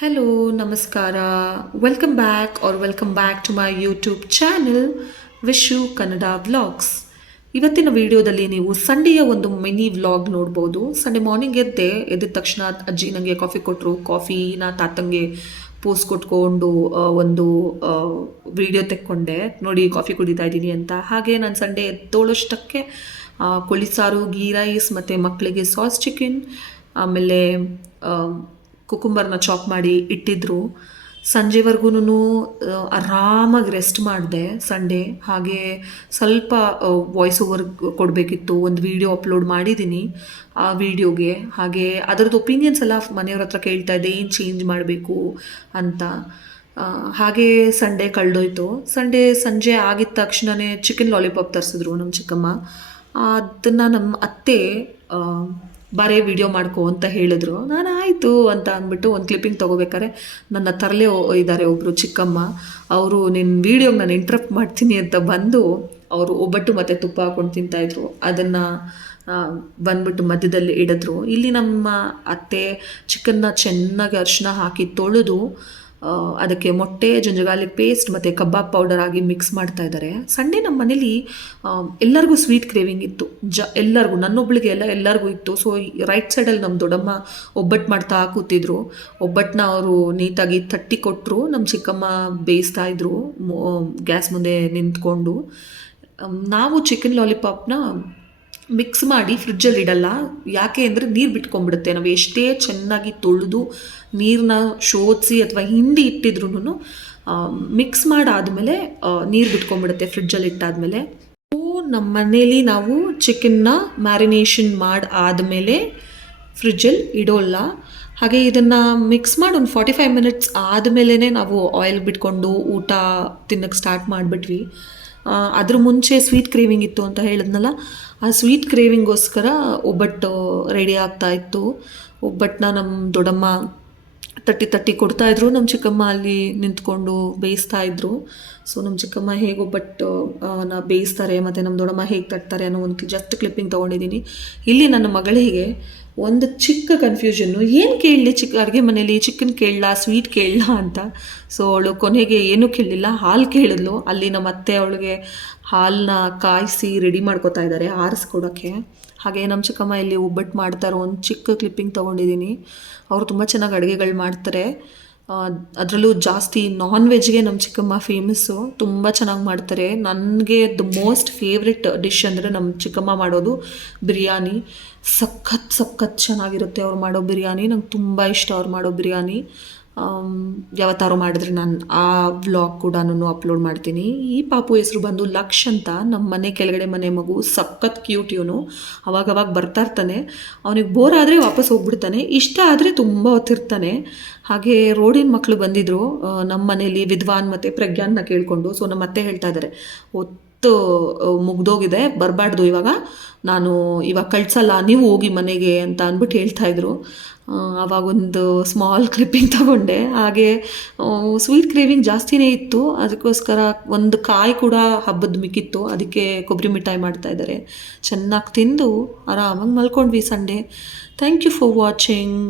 Hello, Namaskara. Welcome back or welcome back to my YouTube channel Vishu Kannada vlogs. ಇವತ್ತಿನ ವಿಡಿಯೋದಲ್ಲಿ ನೀವು ಸಂಡೆಯ ಒಂದು ಮಿನಿ ವ್ಲಾಗ್ ನೋಡ್ಬೋದು. ಸಂಡೇ ಮಾರ್ನಿಂಗ್ ಎದ್ದಿದ ತಕ್ಷಣ ಅಜ್ಜಿ ನನಗೆ ಕಾಫಿ ಕೊಟ್ಟರು. ಕಾಫಿನ ತಾತಂಗೆ ಪೋಸ್ಟ್ ಕೊಟ್ಕೊಂಡು ಒಂದು ವಿಡಿಯೋ ತೆಕ್ಕೊಂಡೆ, ನೋಡಿ ಕಾಫಿ ಕುಡಿತಾ ಇದ್ದೀನಿ ಅಂತ. ಹಾಗೆ ನಾನು ಸಂಡೇ ಎದ್ದೋಳಷ್ಟಕ್ಕೆ ಕೋಳಿ ಸಾರು, ಗೀ ರೈಸ್ ಮತ್ತು ಮಕ್ಕಳಿಗೆ ಸಾಸ್ ಚಿಕನ್, ಆಮೇಲೆ ಕುಕುಂಬರ್ನ ಚಾಪ್ ಮಾಡಿ ಇಟ್ಟಿದ್ರು. ಸಂಜೆವರೆಗೂ ಆರಾಮಾಗಿ ರೆಸ್ಟ್ ಮಾಡಿದೆ ಸಂಡೇ. ಹಾಗೆ ಸ್ವಲ್ಪ ವಾಯ್ಸ್ ಓವರ್ ಕೊಡಬೇಕಿತ್ತು, ಒಂದು ವಿಡಿಯೋ ಅಪ್ಲೋಡ್ ಮಾಡಿದ್ದೀನಿ ಆ ವಿಡಿಯೋಗೆ. ಹಾಗೆ ಅದರದ್ದು ಒಪಿನಿಯನ್ಸ್ ಎಲ್ಲ ಮನೆಯವ್ರ ಹತ್ರ ಕೇಳ್ತಾ ಇದ್ದೆ, ಏನು ಚೇಂಜ್ ಮಾಡಬೇಕು ಅಂತ. ಹಾಗೆ ಸಂಡೇ ಕಳೆದೋಯ್ತು. ಸಂಡೇ ಸಂಜೆ ಆಗಿದ ತಕ್ಷಣವೇ ಚಿಕನ್ ಲಾಲಿಪಾಪ್ ತರಿಸಿದ್ರು ನಮ್ಮ ಚಿಕ್ಕಮ್ಮ. ಅದನ್ನು ನಮ್ಮ ಅತ್ತೆ ಬಾರೇ ವಿಡಿಯೋ ಮಾಡ್ಕೊ ಅಂತ ಹೇಳಿದ್ರು. ನಾನು ಆಯಿತು ಅಂತ ಅಂದ್ಬಿಟ್ಟು ಒಂದು ಕ್ಲಿಪ್ಪಿಂಗ್ ತೊಗೋಬೇಕಾರೆ ನನ್ನ ತರಲೇ ಇದ್ದಾರೆ ಒಬ್ಬರು ಚಿಕ್ಕಮ್ಮ. ಅವರು ನಿನ್ನ ವೀಡಿಯೋಗೆ ನಾನು ಇಂಟ್ರಪ್ಟ್ ಮಾಡ್ತೀನಿ ಅಂತ ಬಂದು ಅವರು ಒಬ್ಬಟ್ಟು ಮತ್ತು ತುಪ್ಪ ಹಾಕ್ಕೊಂಡು ತಿಂತಾಯಿದ್ರು. ಅದನ್ನು ಬಂದ್ಬಿಟ್ಟು ಮಧ್ಯದಲ್ಲಿ ಇಡಿದ್ರು. ಇಲ್ಲಿ ನಮ್ಮ ಅತ್ತೆ ಚಿಕನ್ನ ಚೆನ್ನಾಗಿ ಅರಿಶಿನ ಹಾಕಿ ತೊಳೆದು ಅದಕ್ಕೆ ಮೊಟ್ಟೆ, ಜುಂಜಗಾರ್ಲಿಕ್ ಪೇಸ್ಟ್ ಮತ್ತು ಕಬಾಬ್ ಪೌಡರ್ ಆಗಿ ಮಿಕ್ಸ್ ಮಾಡ್ತಾ ಇದ್ದಾರೆ. ಸಂಡೇ ನಮ್ಮ ಮನೇಲಿ ಎಲ್ಲರಿಗೂ ಸ್ವೀಟ್ ಕ್ರೇವಿಂಗ್ ಇತ್ತು. ಎಲ್ಲರಿಗೂ, ನನ್ನೊಬ್ಳಿಗೆ ಎಲ್ಲರಿಗೂ ಇತ್ತು. ಸೊ ರೈಟ್ ಸೈಡಲ್ಲಿ ನಮ್ಮ ದೊಡ್ಡಮ್ಮ ಒಬ್ಬಟ್ಟು ಮಾಡ್ತಾ ಕೂತಿದ್ರು. ಒಬ್ಬಟ್ಟನ್ನ ಅವರು ನೀಟಾಗಿ ತಟ್ಟಿ ಕೊಟ್ಟರು. ನಮ್ಮ ಚಿಕ್ಕಮ್ಮ ಬೇಯಿಸ್ತಾ ಇದ್ರು ಗ್ಯಾಸ್ ಮುಂದೆ ನಿಂತ್ಕೊಂಡು. ನಾವು ಚಿಕನ್ ಲಾಲಿಪಾಪ್ನ ಮಿಕ್ಸ್ ಮಾಡಿ ಫ್ರಿಡ್ಜಲ್ಲಿ ಇಡಲ್ಲ. ಯಾಕೆ ಅಂದರೆ ನೀರು ಬಿಟ್ಕೊಂಡ್ಬಿಡುತ್ತೆ. ನಾವು ಎಷ್ಟೇ ಚೆನ್ನಾಗಿ ತೊಳೆದು ನೀರನ್ನ ಶೋಧಿಸಿ ಅಥವಾ ಹಿಂಡಿ ಇಟ್ಟಿದ್ರೂ ಮಿಕ್ಸ್ ಮಾಡಾದಮೇಲೆ ನೀರು ಬಿಟ್ಕೊಂಡ್ಬಿಡುತ್ತೆ ಫ್ರಿಡ್ಜಲ್ಲಿ ಇಟ್ಟಾದಮೇಲೆ. ನಮ್ಮ ಮನೇಲಿ ನಾವು ಚಿಕನ್ನ ಮ್ಯಾರಿನೇಷನ್ ಮಾಡಿ ಆದಮೇಲೆ ಫ್ರಿಡ್ಜಲ್ಲಿ ಇಡೋಲ್ಲ. ಹಾಗೆ ಇದನ್ನು ಮಿಕ್ಸ್ ಮಾಡಿ ಒಂದು 45 ಮಿನಿಟ್ಸ್ ಆದಮೇಲೆ ನಾವು ಆಯಿಲ್ ಬಿಟ್ಕೊಂಡು ಊಟ ತಿನ್ನೋಕ್ಕೆ ಸ್ಟಾರ್ಟ್ ಮಾಡಿಬಿಟ್ವಿ. ಅದ್ರ ಮುಂಚೆ ಸ್ವೀಟ್ ಕ್ರೇವಿಂಗ್ ಇತ್ತು ಅಂತ ಹೇಳಿದ್ನಲ್ಲ, ಆ ಸ್ವೀಟ್ ಕ್ರೇವಿಂಗೋಸ್ಕರ ಒಬ್ಬಟ್ಟು ರೆಡಿ ಆಗ್ತಾಯಿತ್ತು. ಒಬ್ಬಟ್ಟನ್ನ ನಮ್ಮ ದೊಡ್ಡಮ್ಮ ತಟ್ಟಿ ಕೊಡ್ತಾಯಿದ್ರು. ನಮ್ಮ ಚಿಕ್ಕಮ್ಮ ಅಲ್ಲಿ ನಿಂತ್ಕೊಂಡು ಬೇಯಿಸ್ತಾಯಿದ್ರು. ಸೊ ನಮ್ಮ ಚಿಕ್ಕಮ್ಮ ಹೇಗೆ ಒಬ್ಬಟ್ಟು ಬೇಯಿಸ್ತಾರೆ ಮತ್ತು ನಮ್ಮ ದೊಡ್ಡಮ್ಮ ಹೇಗೆ ತಟ್ತಾರೆ ಅನ್ನೋ ಒಂದು ಜಸ್ಟ್ ಕ್ಲಿಪ್ಪಿಂಗ್ ತೊಗೊಂಡಿದ್ದೀನಿ. ಇಲ್ಲಿ ನನ್ನ ಮಗಳಿಗೆ ಒಂದು ಚಿಕ್ಕ ಕನ್ಫ್ಯೂಷನ್ನು, ಏನು ಕೇಳಲಿ ಅಡುಗೆ ಮನೇಲಿ, ಚಿಕನ್ ಕೇಳಲ್ಲ ಸ್ವೀಟ್ ಕೇಳಲ್ಲ ಅಂತ. ಸೊ ಅವಳು ಕೊನೆಗೆ ಏನೂ ಕೇಳಲಿಲ್ಲ, ಹಾಲು ಕೇಳಿದ್ಲು. ಅಲ್ಲಿ ನಮ್ಮ ಅತ್ತೆ ಅವಳಿಗೆ ಹಾಲನ್ನ ಕಾಯಿಸಿ ರೆಡಿ ಮಾಡ್ಕೋತಾ ಇದ್ದಾರೆ ಆರಿಸ್ಕೊಡೋಕ್ಕೆ. ಹಾಗೆ ನಮ್ಮ ಚಿಕ್ಕಮ್ಮ ಇಲ್ಲಿ ಒಬ್ಬಟ್ಟು ಮಾಡ್ತಾರೋ ಒಂದು ಚಿಕ್ಕ ಕ್ಲಿಪ್ಪಿಂಗ್ ತೊಗೊಂಡಿದ್ದೀನಿ. ಅವರು ತುಂಬ ಚೆನ್ನಾಗಿ ಅಡುಗೆಗಳು ಮಾಡ್ತಾರೆ. ಅದರಲ್ಲೂ ಜಾಸ್ತಿ ನಾನ್ ವೆಜ್ಗೆ ನಮ್ಮ ಚಿಕ್ಕಮ್ಮ ಫೇಮಸ್ಸು, ತುಂಬ ಚೆನ್ನಾಗಿ ಮಾಡ್ತಾರೆ. ನನಗೆ ದ ಮೋಸ್ಟ್ ಫೇವ್ರೆಟ್ ಡಿಶ್ ಅಂದರೆ ನಮ್ಮ ಚಿಕ್ಕಮ್ಮ ಮಾಡೋದು ಬಿರಿಯಾನಿ. ಸಖತ್ ಚೆನ್ನಾಗಿರುತ್ತೆ ಅವ್ರು ಮಾಡೋ ಬಿರಿಯಾನಿ. ನಂಗೆ ತುಂಬ ಇಷ್ಟ ಅವ್ರು ಮಾಡೋ ಬಿರಿಯಾನಿ. ಯಾವತ್ತಾರು ಮಾಡಿದ್ರೆ ನಾನು ಆ ವ್ಲಾಗ್ ಕೂಡ ಅಪ್ಲೋಡ್ ಮಾಡ್ತೀನಿ. ಈ ಪಾಪು ಹೆಸರು ಬಂದು ಲಕ್ಷ್ ಅಂತ. ನಮ್ಮ ಮನೆ ಕೆಳಗಡೆ ಮನೆ ಮಗು, ಸಖತ್ ಕ್ಯೂಟ್ ಇವನು. ಅವಾಗವಾಗ ಬರ್ತಾ ಇರ್ತಾನೆ. ಅವನಿಗೆ ಬೋರ್ ಆದರೆ ವಾಪಸ್ ಹೋಗ್ಬಿಡ್ತಾನೆ, ಇಷ್ಟ ಆದರೆ ತುಂಬ ಹೊತ್ತಿರ್ತಾನೆ. ಹಾಗೆ ರೋಡಿನ ಮಕ್ಕಳು ಬಂದಿದ್ದರು ನಮ್ಮ ಮನೇಲಿ, ವಿದ್ವಾನ್ ಮತ್ತು ಪ್ರಜ್ಞಾನ್ನ ಕೇಳಿಕೊಂಡು. ಸೊ ನಮ್ಮ ಅತ್ತೆ ಹೇಳ್ತಾ ಇದ್ದಾರೆ, ಮುಗ್ದೋಗಿದೆ, ಬರಬಾರ್ದು ಇವಾಗ, ನಾನು ಇವಾಗ ಕಳ್ಸಲ್ಲ, ನೀವು ಹೋಗಿ ಮನೆಗೆ ಅಂತ ಅಂದ್ಬಿಟ್ಟು ಹೇಳ್ತಾಯಿದ್ರು. ಆವಾಗೊಂದು ಸ್ಮಾಲ್ ಕ್ಲಿಪ್ಪಿಂಗ್ ತಗೊಂಡೆ. ಹಾಗೆ ಸ್ವೀಟ್ ಕ್ರೇವಿಂಗ್ ಜಾಸ್ತಿನೇ ಇತ್ತು, ಅದಕ್ಕೋಸ್ಕರ ಒಂದು ಕಾಯಿ ಕೂಡ ಹಬ್ಬದ ಮಿಕ್ಕಿತ್ತು, ಅದಕ್ಕೆ ಕೊಬ್ಬರಿ ಮಿಠಾಯಿ ಮಾಡ್ತಾಯಿದ್ದಾರೆ. ಚೆನ್ನಾಗಿ ತಿಂದು ಆರಾಮಾಗಿ ಮಲ್ಕೊಂಡ್ವಿ Sunday. Thank you for watching.